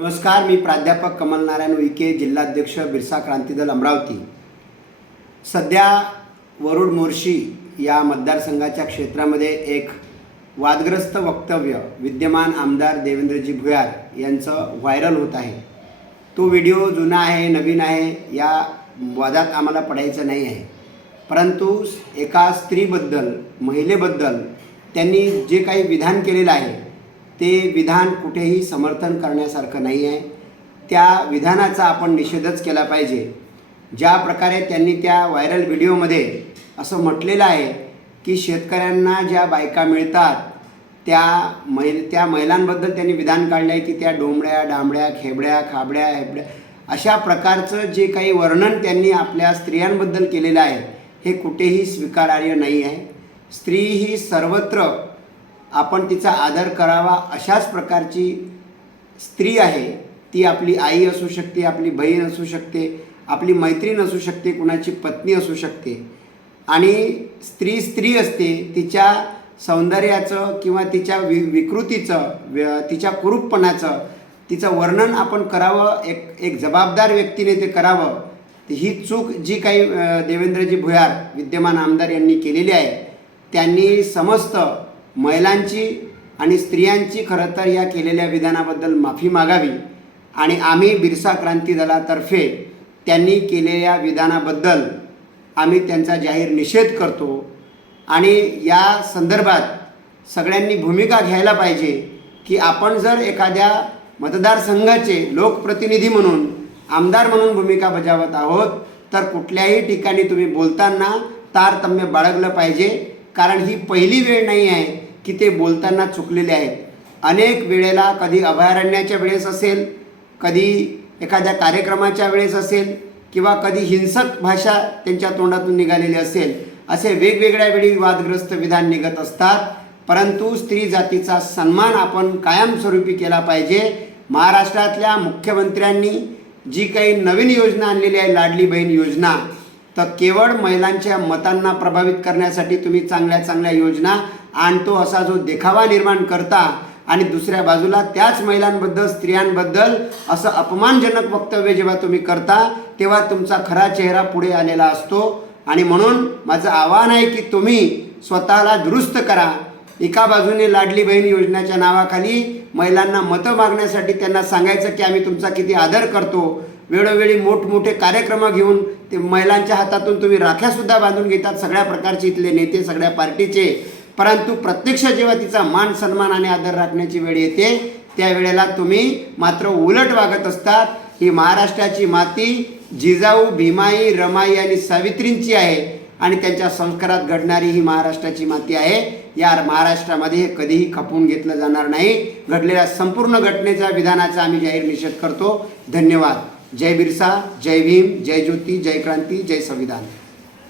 नमस्कार मी प्राध्यापक कमल नारायण विके जिल्हाध्यक्ष बिरसा क्रांती दल अमरावती. सध्या वरुड मोर्शी या मतदारसंघाच्या क्षेत्रामध्ये एक वादग्रस्त वक्तव्य विद्यमान आमदार देवेंद्रजी भुयार यांचं व्हायरल होत आहे. तो व्हिडिओ जुना आहे नवीन आहे या वादात आम्हाला पडायचं नाही आहे. परंतु एका स्त्रीबद्दल महिलेबद्दल त्यांनी जे काही विधान केलेलं आहे ते विधान कुठेही समर्थन करण्यासारखं नाही आहे. त्या विधानाचा आपण निषेधच केला पाहिजे. ज्या प्रकारे त्यांनी त्या व्हायरल व्हिडिओमध्ये असं म्हटलेलं आहे की शेतकऱ्यांना ज्या बायका मिळतात त्या मै त्या महिलांबद्दल त्यांनी विधान काढलं आहे की त्या डोंबड्या डांबड्या खेबड्या खाबड्या हेबड्या अशा प्रकारचं जे काही वर्णन त्यांनी आपल्या स्त्रियांबद्दल केलेलं आहे हे कुठेही स्वीकारार्ह नाही आहे. स्त्री ही सर्वत्र आपण तिचा आदर करावा अशाच प्रकारची स्त्री आहे. ती आपली आई असू शकते आपली बहीण असू शकते आपली मैत्रीण असू शकते कुणाची पत्नी असू शकते. आणि स्त्री स्त्री असते तिच्या सौंदर्याचं किंवा तिच्या वि विकृतीचं व्य तिच्या कुरूपपणाचं तिचं वर्णन आपण करावं एक एक जबाबदार व्यक्तीने ते करावं. ही चूक जी काही देवेंद्रजी भुयार विद्यमान आमदार यांनी केलेली आहे त्यांनी समस्त महिलांची आणि स्त्रियांची खरं तर या केलेल्या विधानाबद्दल माफी मागावी आणि आम्ही बिरसा क्रांती दलातर्फे त्यांनी केलेल्या विधानाबद्दल आम्ही त्यांचा जाहीर निषेध करतो आणि या संदर्भात सगळ्यांनी भूमिका घ्यायला पाहिजे की आपण जर एखाद्या मतदारसंघाचे लोकप्रतिनिधी म्हणून आमदार म्हणून भूमिका बजावत आहोत तर कुठल्याही ठिकाणी तुम्ही बोलताना तारतम्य बाळगलं पाहिजे. कारण ही पहिली वेळ नाही आहे की ते बोलताना चुकलेले आहेत. अनेक वेळेला कधी अभयारण्याच्या वेळेस असेल कधी एखाद्या कार्यक्रमाच्या वेळेस असेल किंवा कधी हिंसक भाषा त्यांच्या तोंडातून निघालेली असेल असे वेगवेगळ्या वेळी वादग्रस्त विधान निघत असतात. परंतु स्त्री जातीचा सन्मान आपण कायमस्वरूपी केला पाहिजे. महाराष्ट्रातल्या मुख्यमंत्र्यांनी जी काही नवीन योजना आणलेली आहे लाडली बहीण योजना तर केवळ महिलांच्या मतांना प्रभावित करण्यासाठी तुम्ही चांगल्या चांगल्या योजना आणतो असा जो देखावा निर्माण करता आणि दुसऱ्या बाजूला त्याच महिलांबद्दल स्त्रियांबद्दल असं अपमानजनक वक्तव्य जेव्हा तुम्ही करता तेव्हा तुमचा खरा चेहरा पुढे आलेला असतो. आणि म्हणून माझं आव्हान आहे की तुम्ही स्वतःला दुरुस्त करा. एका बाजूने लाडली बहीण योजनेच्या नावाखाली महिलांना मतं मागण्यासाठी त्यांना सांगायचं की आम्ही तुमचा किती आदर करतो. वेळोवेळी मोठमोठे कार्यक्रम घेऊन ते महिलांच्या हातातून तुम्ही राख्यासुद्धा बांधून घेतात सगळ्या प्रकारचे इथले नेते सगळ्या पार्टीचे. परंतु प्रत्यक्ष जेव्हा तिचा मान सन्मान आणि आदर राखण्याची वेळ येते त्यावेळेला तुम्ही मात्र उलट वागत असतात. ही महाराष्ट्राची माती जिजाऊ भीमाई रमाई आणि सावित्रींची आहे. आणि त्यांच्या संस्कारात घडणारी ही महाराष्ट्राची माती आहे. या महाराष्ट्रामध्ये कधीही खपवून घेतलं जाणार नाही. घडलेल्या संपूर्ण घटनेचा विधानाचा आम्ही जाहीर निषेध करतो. धन्यवाद. जय बिरसा जय भीम जय ज्योती जय क्रांती जय संविधान.